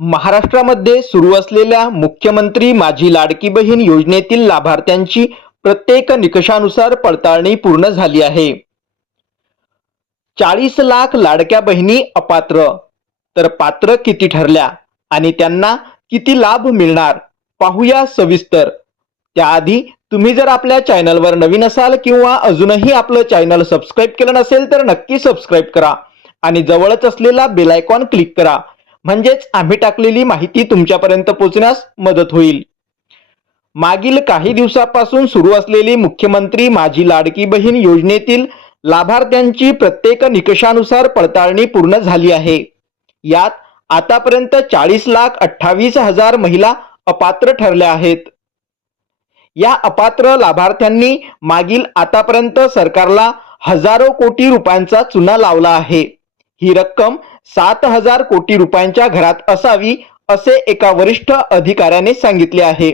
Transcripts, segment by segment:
महाराष्ट्रामध्ये सुरू असलेल्या मुख्यमंत्री माझी लाडकी बहीण योजनेतील लाभार्थ्यांची प्रत्येक निकषानुसार पडताळणी पूर्ण झाली आहे. चाळीस लाख लाडक्या बहिणी अपात्र. तर पात्र किती ठरल्या आणि त्यांना किती लाभ मिळणार पाहूया सविस्तर. त्याआधी तुम्ही जर आपल्या चॅनलवर नवीन असाल किंवा अजूनही आपलं चॅनल सबस्क्राईब केलं नसेल तर नक्की सबस्क्राईब करा आणि जवळच असलेला बेलायकॉन क्लिक करा. म्हणजेच आम्ही टाकलेली माहिती तुमच्यापर्यंत पोहोचण्यास मदत होईल. मागील काही दिवसापासून सुरू असलेली मुख्यमंत्री माझी लाडकी बहीण योजनेतील लाभार्थ्यांची प्रत्येक निकषानुसार पडताळणी पूर्ण झाली आहे. यात आतापर्यंत चाळीस लाख अठ्ठावीस हजार महिला अपात्र ठरल्या आहेत. या अपात्र लाभार्थ्यांनी मागील आतापर्यंत सरकारला हजारो कोटी रुपयांचा चुना लावला आहे. ही रक्कम सात हजार कोटी रुपयांच्या घरात असावी असे एका वरिष्ठ अधिकाऱ्याने सांगितले आहे.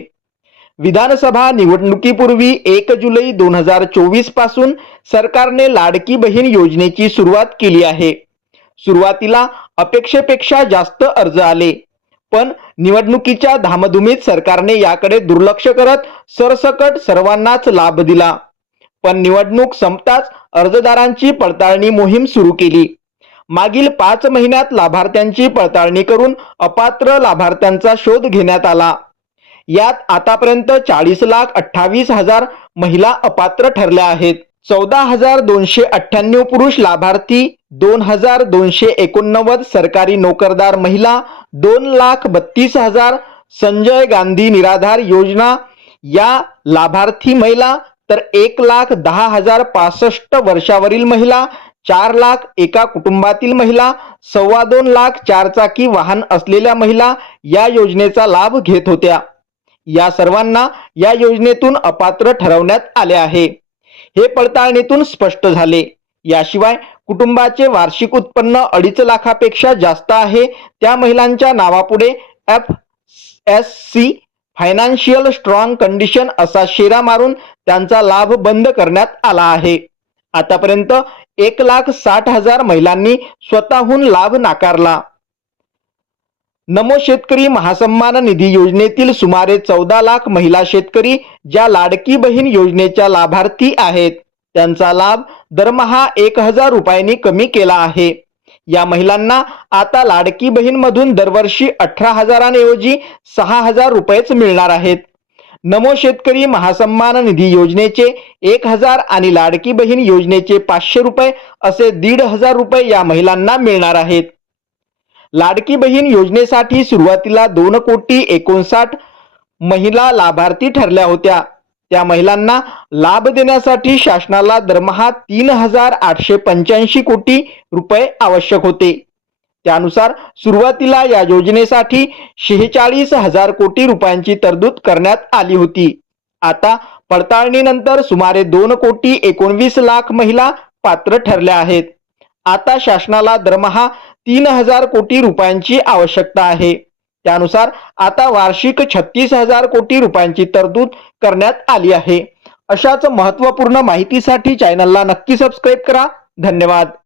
विधानसभा निवडणुकीपूर्वी एक जुलै दोन हजार चोवीसपासून सरकारने लाडकी बहीण योजनेची सुरुवात केली आहे. सुरुवातीला अपेक्षेपेक्षा जास्त अर्ज आले. पण निवडणुकीच्या धामधुमीत सरकारने याकडे दुर्लक्ष करत सरसकट सर्वांनाच लाभ दिला. पण निवडणूक संपताच अर्जदारांची पडताळणी मोहीम सुरू केली. मागील पाच महिन्यात लाभार्थ्यांची पडताळणी करून अपात्र लाभार्थ्यांचा शोध घेण्यात आला. यात आतापर्यंत चाळीस लाख अठ्ठावीस हजार महिला अपात्र ठरल्या आहेत. चौदा हजार दोनशे अठ्ठ्याण्णव पुरुष लाभार्थी दोन हजार दोनशे एकोणनव्वद सरकारी नोकरदार महिला दोन लाख बत्तीस हजार संजय गांधी निराधार योजना या लाभार्थी महिला तर एक लाख दहा हजार पासष्ट वर्षावरील महिला चार लाख एका कुटुंबातील महिला सव्वा दोन लाख चारचाकी वाहन असलेल्या महिला या योजनेचा लाभ घेत होत्या. या सर्वांना या योजनेतून अपात्र ठरवण्यात आले आहे. हे पडताळणीतून स्पष्ट झाले. याशिवाय कुटुंबाचे वार्षिक उत्पन्न अडीच लाखापेक्षा जास्त आहे. त्या महिलांच्या नावापुढे F S C financial strong condition असा शेरा मारून त्यांचा लाभ बंद करण्यात आला आहे. आतापर्यंत एक लाख साठ हजार महिलांनी स्वतःहून लाभ नाकारला. नमो शेतकरी महासन्मान निधी योजनेतील सुमारे चौदा लाख महिला शेतकरी ज्या लाडकी बहीण योजनेच्या लाभार्थी आहेत त्यांचा लाभ दरमहा एक हजार रुपयांनी कमी केला आहे. या महिलांना आता लाडकी बहीण मधून दरवर्षी अठरा हजारांऐवजी सहा हजार रुपयेच मिळणार आहेत. नमो शेतकरी महासन्मान निधी योजनेचे एक हजार आणि लाडकी बहीण योजनेचे पाचशे रुपये असे दीड हजार रुपये या महिलांना मिळणार आहेत. लाडकी बहीण योजनेसाठी सुरुवातीला दोन कोटी एकोणसाठ महिला लाभार्थी ठरल्या होत्या. त्या महिलांना लाभ देण्यासाठी शासनाला दरमहा तीन हजार आठशे पंच्याऐंशी कोटी रुपये आवश्यक होते. त्यानुसार सुरुवातीला या योजनेसाठी शेहेचाळीस हजार कोटी रुपयांची तरतूद करण्यात आली होती. आता पडताळणीनंतर सुमारे दोन कोटी एकोणवीस लाख महिला पात्र ठरल्या आहेत. आता शासनाला दरमहा तीन हजार कोटी रुपयांची आवश्यकता आहे. त्यानुसार आता वार्षिक छत्तीस हजार कोटी रुपयांची तरतूद करण्यात आली आहे. अशाच महत्त्वपूर्ण माहितीसाठी चॅनलला नक्की सबस्क्राईब करा. धन्यवाद.